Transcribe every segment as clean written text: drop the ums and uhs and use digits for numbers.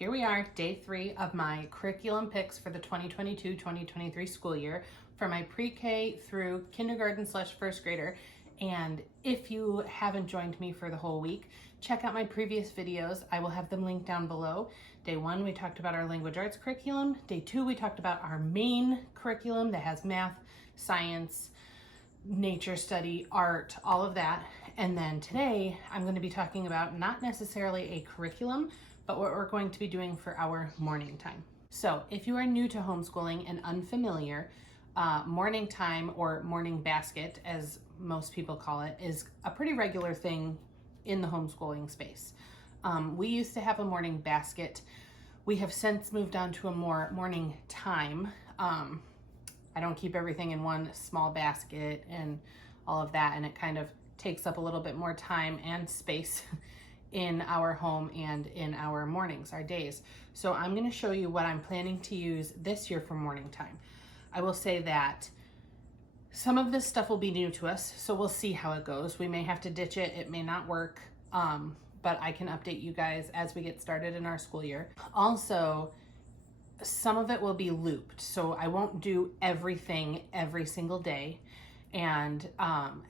here we are, day 3 of my curriculum picks for the 2022-2023 school year for my pre-K through kindergarten / first grader. And if you haven't joined me for the whole week, check out my previous videos. I will have them linked down below. Day 1, we talked about our language arts curriculum. Day 2, we talked about our main curriculum that has math, science, nature study, art, all of that. And then today I'm going to be talking about not necessarily a curriculum, but what we're going to be doing for our morning time. So if you are new to homeschooling and unfamiliar, morning time or morning basket, as most people call it, is a pretty regular thing in the homeschooling space. We used to have a morning basket. We have since moved on to a more morning time. I don't keep everything in one small basket and all of that, and it kind of takes up a little bit more time and space in our home and in our mornings, our days. So I'm going to show you what I'm planning to use this year for morning time. I will say that some of this stuff will be new to us, so we'll see how it goes. We may have to ditch it, it may not work, but I can update you guys as we get started in our school year. Also, some of it will be looped, so I won't do everything every single day. And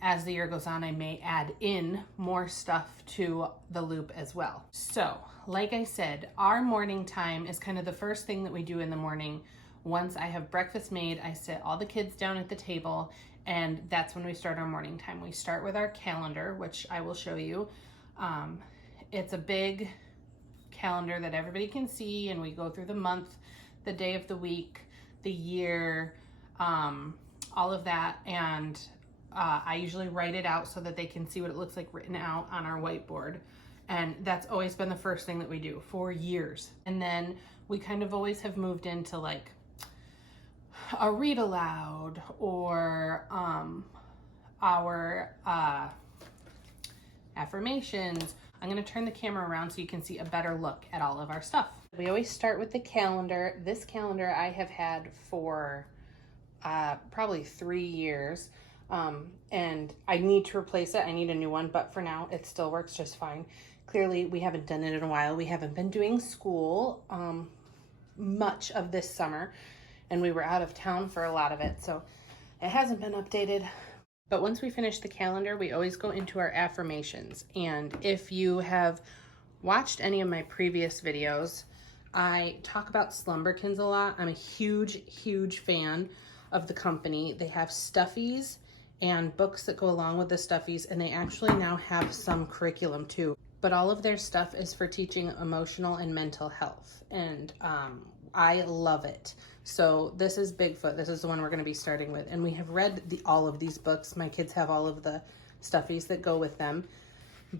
as the year goes on, I may add in more stuff to the loop as well. So, like I said, our morning time is kind of the first thing that we do in the morning. Once I have breakfast made, I sit all the kids down at the table, and that's when we start our morning time. We start with our calendar, which I will show you. It's a big calendar that everybody can see, and we go through the month, the day of the week, the year, all of that, and I usually write it out so that they can see what it looks like written out on our whiteboard. And that's always been the first thing that we do for years. And then we kind of always have moved into like a read aloud or our affirmations. I'm going to turn the camera around so you can see a better look at all of our stuff. We always start with the calendar. This calendar I have had for probably 3 years, and I need to replace it. I need a new one, but for now it still works just fine. Clearly we haven't done it in a while. We haven't been doing school much of this summer, and we were out of town for a lot of it, so it hasn't been updated. But once we finish the calendar, we always go into our affirmations. And if you have watched any of my previous videos, I talk about Slumberkins a lot. I'm a huge fan of the company. They have stuffies and books that go along with the stuffies, and they actually now have some curriculum too. But all of their stuff is for teaching emotional and mental health, and I love it. So this is Bigfoot. This is the one we're going to be starting with, and we have read all of these books. My kids have all of the stuffies that go with them.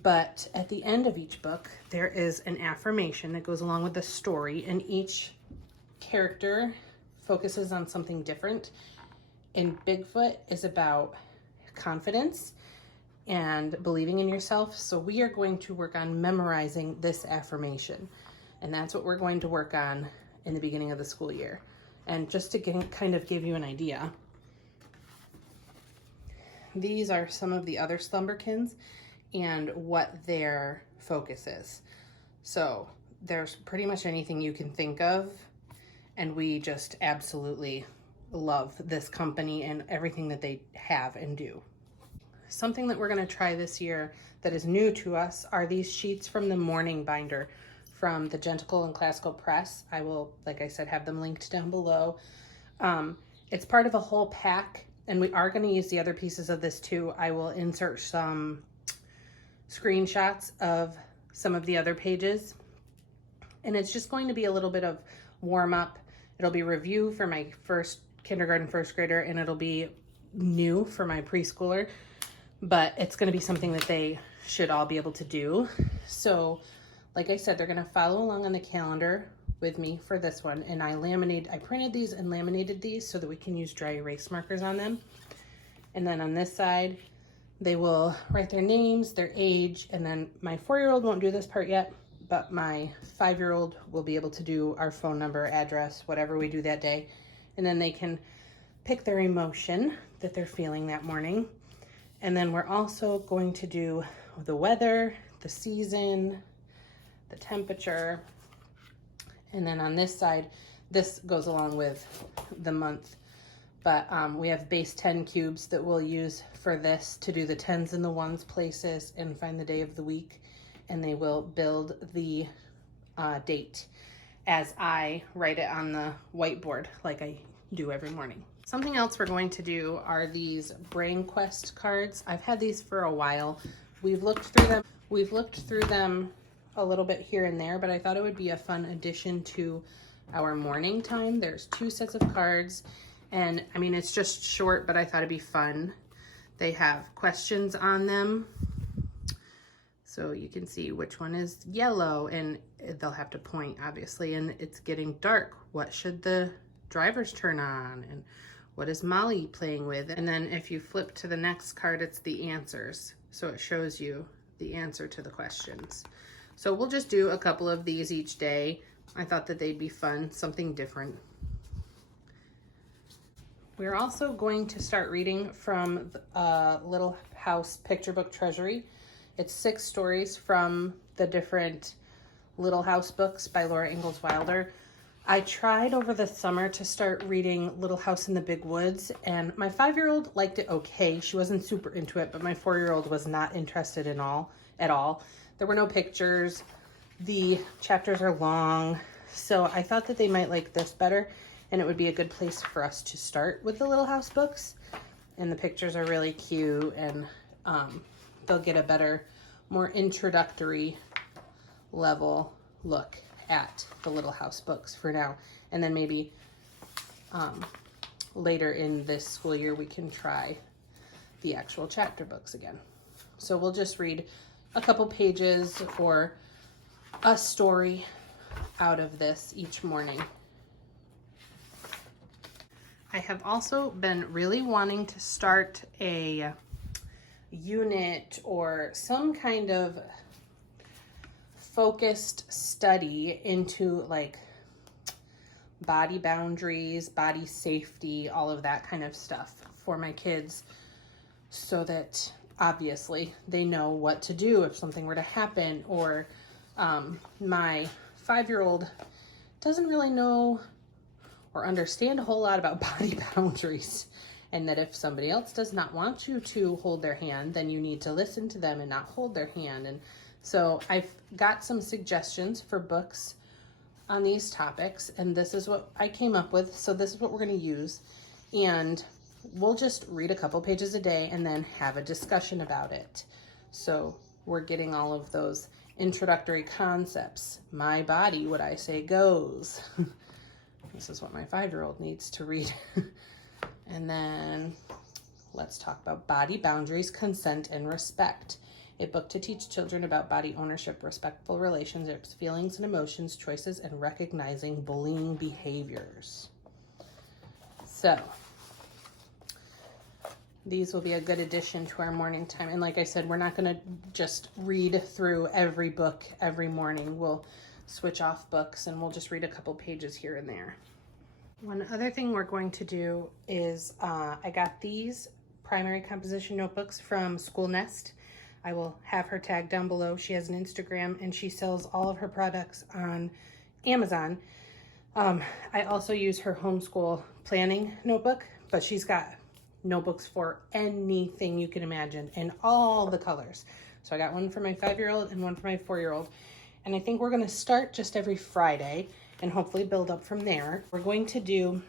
But at the end of each book, there is an affirmation that goes along with the story, and each character focuses on something different. And Bigfoot is about confidence and believing in yourself. So we are going to work on memorizing this affirmation, and that's what we're going to work on in the beginning of the school year. And just to kind of give you an idea, these are some of the other Slumberkins and what their focus is. So there's pretty much anything you can think of, and we just absolutely love this company and everything that they have and do. Something that we're going to try this year that is new to us are these sheets from the morning binder from the Gentle and Classical Press. I will, like I said, have them linked down below. It's part of a whole pack, and we are going to use the other pieces of this too. I will insert some screenshots of some of the other pages, and it's just going to be a little bit of warm up. It'll be review for my kindergarten first grader, and it'll be new for my preschooler, but it's going to be something that they should all be able to do. So like I said, they're going to follow along on the calendar with me for this one, and I printed these and laminated these so that we can use dry erase markers on them. And then on this side, they will write their names, their age, and then my 4-year-old won't do this part yet, but my 5-year-old will be able to do our phone number, address, whatever we do that day. And then they can pick their emotion that they're feeling that morning. And then we're also going to do the weather, the season, the temperature, And then on this side, this goes along with the month. But we have base 10 cubes that we'll use for this to do the 10s and the 1s places and find the day of the week. And they will build the date as I write it on the whiteboard like I do every morning. Something else we're going to do are these BrainQuest cards. I've had these for a while. We've looked through them a little bit here and there, but I thought it would be a fun addition to our morning time. There's 2 sets of cards, and I mean, it's just short, but I thought it'd be fun. They have questions on them, so you can see which one is yellow, and they'll have to point, obviously, and it's getting dark. What should the drivers turn on? And what is Molly playing with? And then if you flip to the next card, it's the answers. So it shows you the answer to the questions. So we'll just do a couple of these each day. I thought that they'd be fun, something different. We're also going to start reading from Little House Picture Book Treasury. It's 6 stories from the different Little House books by Laura Ingalls Wilder. I tried over the summer to start reading Little House in the Big Woods, and my 5-year-old liked it okay. She wasn't super into it, but my 4-year-old was not interested at all. There were no pictures. The chapters are long, so I thought that they might like this better, and it would be a good place for us to start with the Little House books. And the pictures are really cute, and they'll get a better, more introductory level look at the Little House books for now. And then maybe later in this school year, we can try the actual chapter books again. So we'll just read a couple pages or a story out of this each morning. I have also been really wanting to start a unit or some kind of focused study into like body boundaries, body safety, all of that kind of stuff for my kids, so that obviously they know what to do if something were to happen. Or my 5-year-old doesn't really know or understand a whole lot about body boundaries, and that if somebody else does not want you to hold their hand, then you need to listen to them and not hold their hand. And so I've got some suggestions for books on these topics, and this is what I came up with. So this is what we're going to use, and we'll just read a couple pages a day and then have a discussion about it. So we're getting all of those introductory concepts. My body, what I say goes. This is what my 5-year-old needs to read. And then let's talk about body boundaries, consent, and respect. A book to teach children about body ownership, respectful relationships, feelings and emotions, choices, and recognizing bullying behaviors. So these will be a good addition to our morning time. And like I said, we're not going to just read through every book every morning. We'll switch off books and we'll just read a couple pages here and there. One other thing we're going to do is I got these primary composition notebooks from Schoolnest. I will have her tag down below. She has an Instagram and she sells all of her products on Amazon. I also use her homeschool planning notebook, but she's got notebooks for anything you can imagine in all the colors. So I got one for my 5-year-old and one for my 4-year-old. And I think we're going to start just every Friday and hopefully build up from there. We're going to do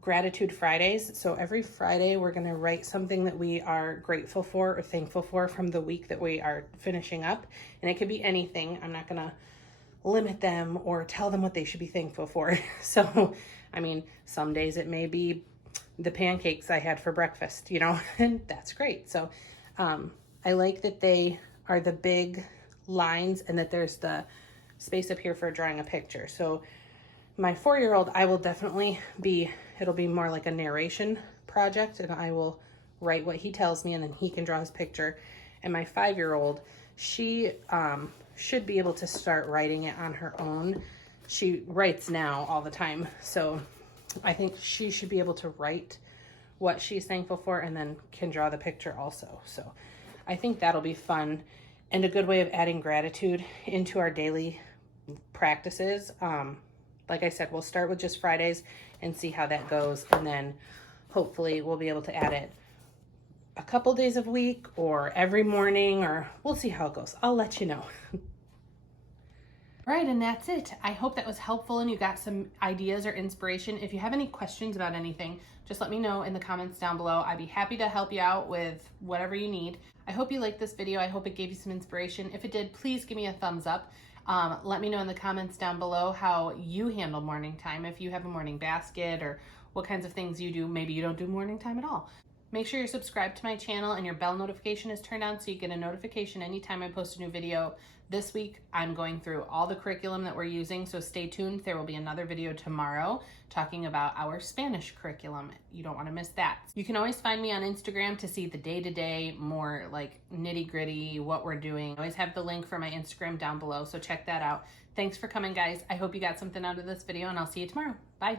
Gratitude Fridays. So every Friday we're going to write something that we are grateful for or thankful for from the week that we are finishing up. And it could be anything. I'm not going to limit them or tell them what they should be thankful for. So, I mean, some days it may be the pancakes I had for breakfast, you know, and that's great. So I like that they are the big lines and that there's the space up here for drawing a picture. So my 4-year-old, I will definitely it'll be more like a narration project, and I will write what he tells me and then he can draw his picture. And my 5-year-old, she should be able to start writing it on her own. She writes now all the time. So I think she should be able to write what she's thankful for and then can draw the picture also. So I think that'll be fun and a good way of adding gratitude into our daily practices. Like I said, we'll start with just Fridays and see how that goes, and then hopefully we'll be able to add it a couple days a week or every morning, or we'll see how it goes. I'll let you know. All right, and that's it. I hope that was helpful and you got some ideas or inspiration. If you have any questions about anything, just let me know in the comments down below. I'd be happy to help you out with whatever you need. I hope you liked this video. I hope it gave you some inspiration. If it did, please give me a thumbs up. Let me know in the comments down below how you handle morning time, if you have a morning basket or what kinds of things you do. Maybe you don't do morning time at all. Make sure you're subscribed to my channel and your bell notification is turned on so you get a notification anytime I post a new video. This week, I'm going through all the curriculum that we're using, so stay tuned. There will be another video tomorrow talking about our Spanish curriculum. You don't want to miss that. You can always find me on Instagram to see the day-to-day, more like nitty-gritty, what we're doing. I always have the link for my Instagram down below, so check that out. Thanks for coming, guys. I hope you got something out of this video, and I'll see you tomorrow. Bye.